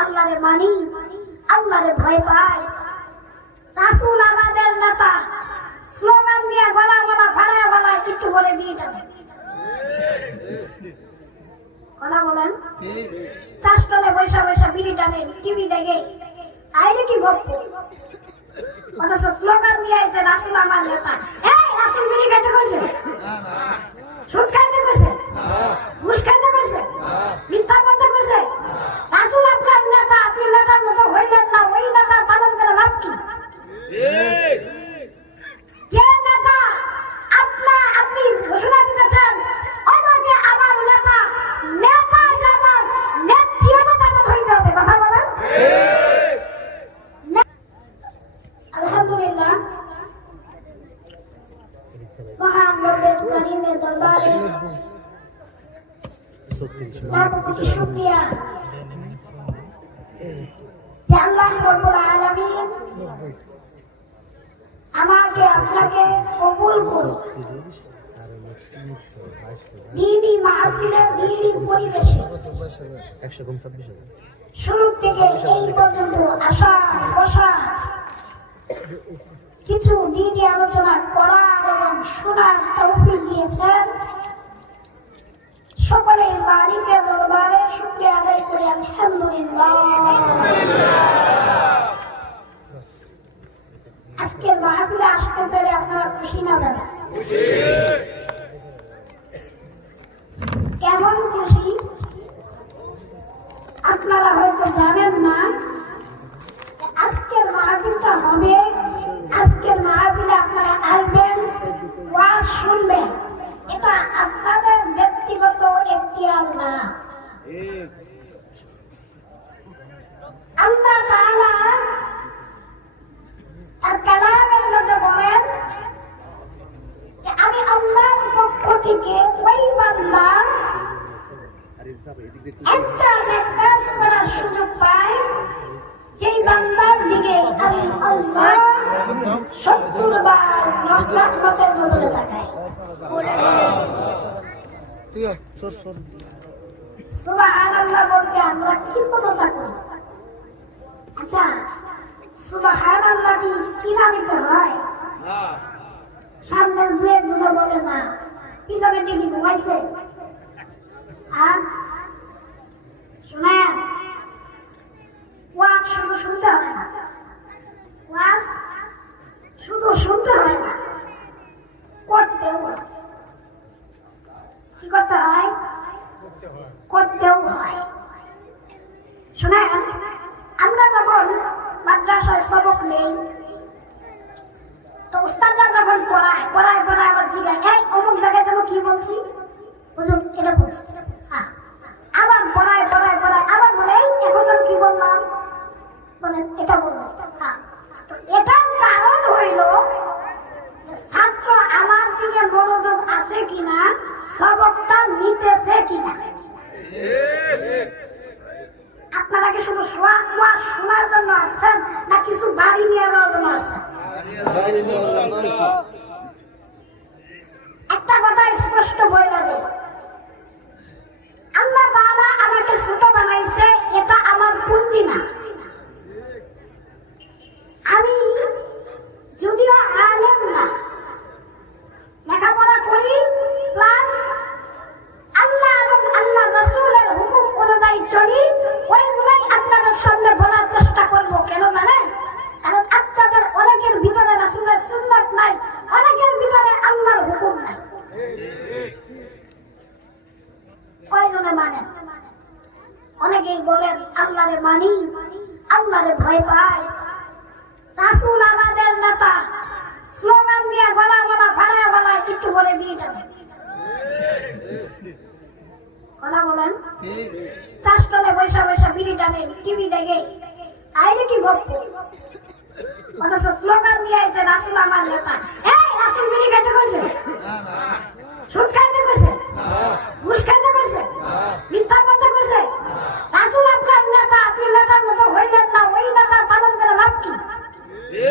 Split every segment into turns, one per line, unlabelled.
আল্লাহরে মানি আল্লাহরে ভয় পাই রাসুল আমাদের নেতা স্লোগান দিয়ে গলা গলা ফাড়ায় গলায় একটু বলে দিয়ে যাবে কথা বলেন। চাষটনে বৈশা বৈশা বিড়ি টানে টিভি দেখে। আইরে কি গপ্প। অথচ স্লোগান দিয়ে আইছে রাসুল আমার নেতা। এই রাসুল বিড়ি খেতে কইছে? সুট খাইতে কইছে ঘুষ খাইতে কইছে মিথ্যা কথা কইছে রাসুল আপনার নেতা আপনি নেতার মতো হইলেন না ওই নেতার পালন করে লাভ কি যে নেতা আপনা আপনি ঘোষণা দিতেছেন আমাকে আমার নেতা নেতা যেমন নেত্রীয় তেমন হইতে হবে কথা বলেন নে- আলহামদুলিল্লাহ মহান রব্বের করিমের দরবারে। লাখো কোটি শুকরিয়া। যে আল্লাহ রব্বুল আলামিন আমাকে আপনাকে কবুল করুন। দিনই মাহফিলে দিনই পরিবেশে। শুরু থেকে এই পর্যন্ত আসা বসা কিছু দিনই আলোচনা করার এবং শোনার তৌফিক দিয়েছেন। সকলে বাড়িকে দরবারে শুক্রিয়া আদায় করে, আলহামদুলিল্লাহ। আজকের মাহফিলে আসতে পেরে আপনারা খুশি না দাদা কেমন খুশি? আপনারা হয়তো জানেন না যে আজকের মাহফিলটা হবে আজকের মাহফিলে আপনারা আসবেন ওয়াজ শুনবেন এটা আপনাদের ব্যক্তিগত এখতিয়ার না আল্লাহ তাআলা তার কালামের মধ্যে বলেন যে আমি আল্লাহর পক্ষ থেকে ওই বান্দা
আর এদিক চাপা, এদিক দিয়ে একটু
একটা নেকাজ করার সুযোগ পাই যেই বান্দার দিকে আমি আল্লাহ সত্তর বার রহমতের নজরে তাকাই। সুবহানাল্লাহ বলতে আমরা কি কোনো থাকব আচ্ছা সুবহানাল্লাহ কি কিনা দিতে হয়? সামনের দু একজনে বলে না পিছনে টিকি ঘুমাইছে। আর শুনেন। ওয়াজ শুধু শুনতে হয় না। ওয়াজ শুধু শুনতে হয় না। করতেও কি করতে হয়? করতেও হয়। শুনেন, আমরা যখন মাদ্রাসায় সবক নেই, তো উস্তাদরা যখন পড়ায় পড়ায় পড়ায় আবার জিগায়, এই, অমুক জায়গায় যেন কি বলছি? হুজুর, এটা বলছি হ্যাঁ আবার পড়ায় পড়ায় পড়ায় আবার বলে এই এখন আমি কি বললাম বলেন এটা বললাম হ্যাঁ তো এটার কারণ হইল যে ছাত্র আমার দিকে মনোযোগ আছে কিনা সবকটা নিতেছে কিনা? আপনারা কি শুধু শোয়া কুয়া শোনার জন্য আসছেন, না কিছু বাড়ি নিয়ে যাওয়ার জন্য আসছেন? একটা কথা স্পষ্ট বলে যাবে আল্লাহ তাআলা আমাকে ছোট বানাইছে, এটা আমার পুঁজি না। আমি যদিও আলেম না লেখাপড়া করি প্লাস আল্লাহ এবং আল্লাহ রসুলের হুকুম অনুযায়ী চলি। ওইগুলাই আপনাদের সামনে বলার চেষ্টা করব। কেন জানেন? কারণ আপনাদের অনেকের ভিতরে রসুলের সুন্নত নাই, অনেকের ভিতরে আল্লাহর হুকুম নাই। কয়জনে মানেন? অনেকেই বলেন, আল্লাহরে মানি, আল্লাহরে ভয় পাই রাসুল আমাদের নেতা স্লোগান দিয়ে গলা গলা ফাড়ায় গলায় একটু বলে দিয়ে যাবে কথা বলেন? চাষটনে বৈশা বৈশা বিড়ি টানে, টিভি দেখে। আইরে কি গপ্প? অথচ স্লোগান দিয়ে আইছে রাসুল আমার নেতা। এই, রাসুল বিড়ি খেতে কইছে? সুট খাইতে কইছে? ঘুষ খাইতে কইছে? মিথ্যা কথা কইছে? রাসুল আপনার নেতা, আপনি নেতার মতো হইলেন না, ওই নেতার পালন করে লাভ কি? যে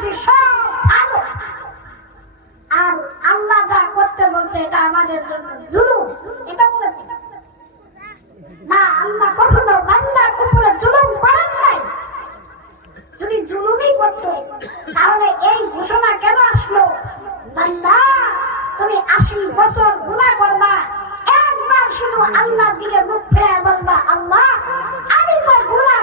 করেছি, সব ভালো আর আল্লাহ যা করতে বলছে, এটা আমাদের জন্য জুলু এটা বলে না, আল্লাহ কখনো বান্দার উপরে জুলুম করেন নাই। যদি জুলুমই তাহলে এই ঘোষণা কেন আসলো? বান্দা, তুমি আশি বছর গুণা করবা, একবার শুধু আল্লাহর দিকে মুখ বলবা, আল্লাহ, আমি তোর গুণা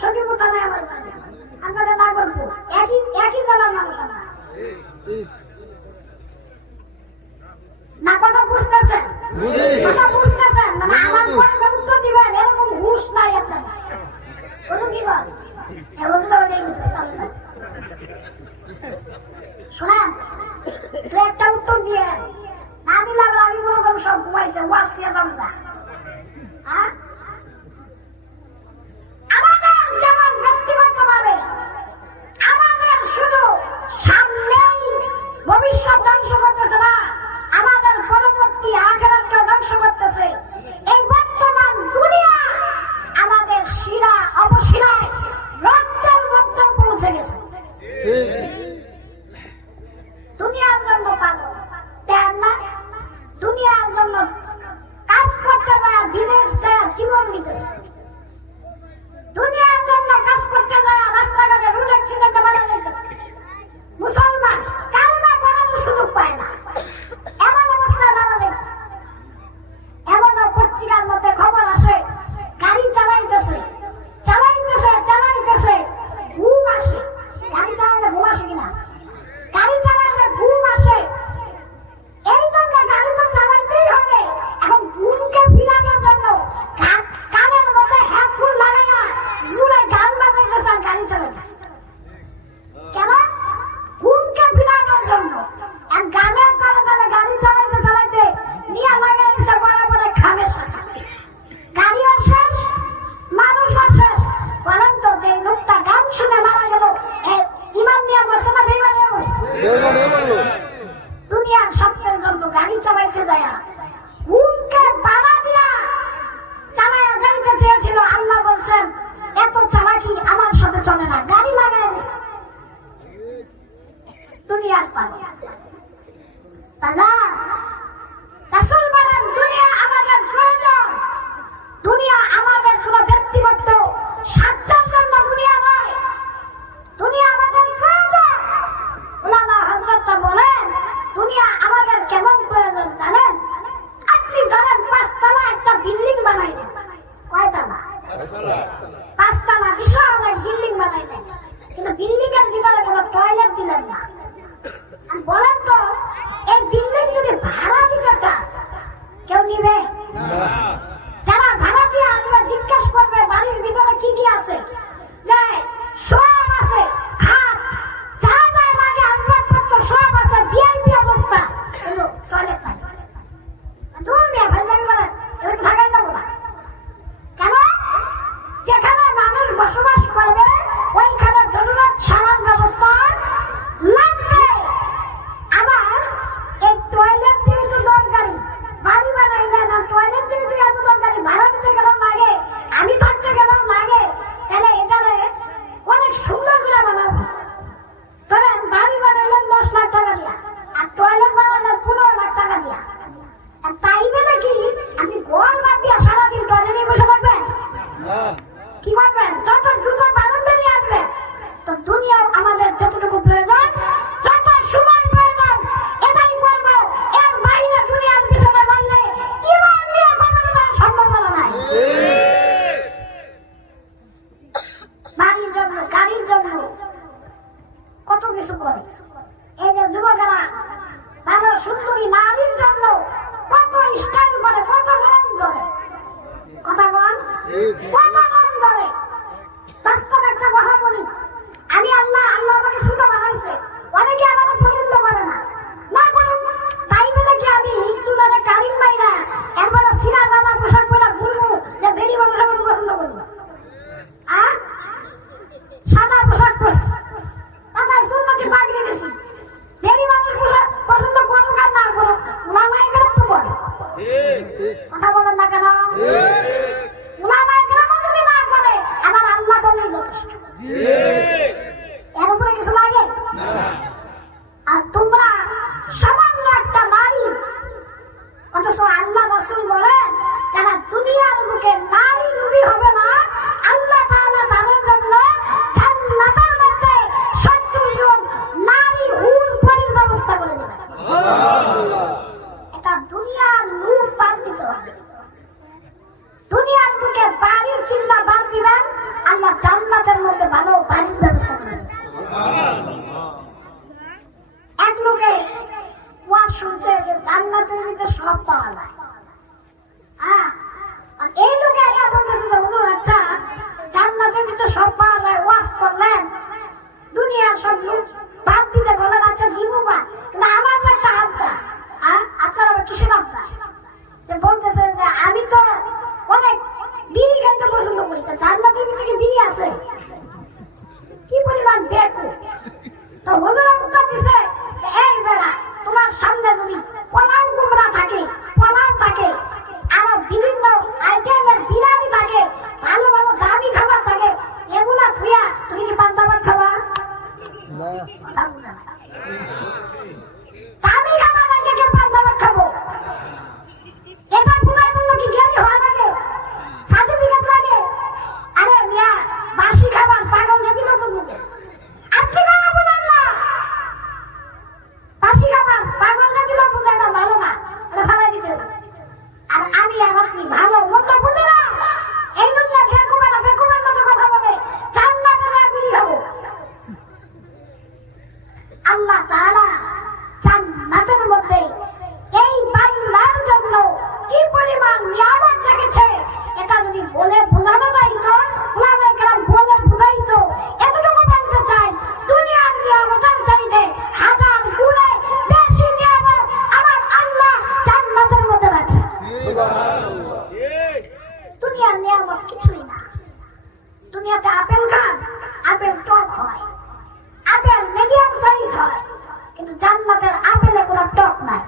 সখীপুর একই একই জেলার মানুষ না কথা বুঝতেছেন বুঝতেছেন মানে আমার উত্তর দিবেন এরকম হুশ নাই আপনার ওরকম কি বল এমন তো একটা উত্তর দিয়ে না আমি মনে করুন সব ঘুমাইছে, ওয়াশ দিয়ে যাব হ্যাঁ পরবর্তী আখেরাতকে ধ্বংস করতেছে। এই বর্তমান দুনিয়া আমাদের শিরা অবশিরায় রক্তের মধ্যে পৌঁছে গেছে। দুনিয়ার জন্য পাগল। Tú second. বলেন না কেন আর তোমরা সামান্য একটা নারী অথচ আল্লাহ রসুল বলেন যারা দুনিয়ার বুকে নারী রুবি হবে না আল্লাহ তাআলা জন্য জান্নাতের নারী হুর ব্যবস্থা করে দেবেন। এটা দুনিয়ার নূর পান দিতে হবে। দুনিয়ার বুকে বাড়ির চিন্তা বাদ দিবেন আল্লাহ জান্নাতের মধ্যে ভালো বাড়ির ব্যবস্থা করে এক লোকে ওয়া শুনছে যে জান্নাতের ভিতরে সব পাওয়া যায়। হ্যাঁ? এই লোকে আল্লাহ বলতেছে আচ্ছা জান্নাতের ভিতরে সব পাওয়া যায় ওয়াশ করলেন, দুনিয়ার সব বাদ দিবেন 大 সাথে আপেল খান আপেল টক হয়। আপেল মিডিয়াম সাইজ হয়, কিন্তু জান্নাতের আপেলে কোনো টক নাই।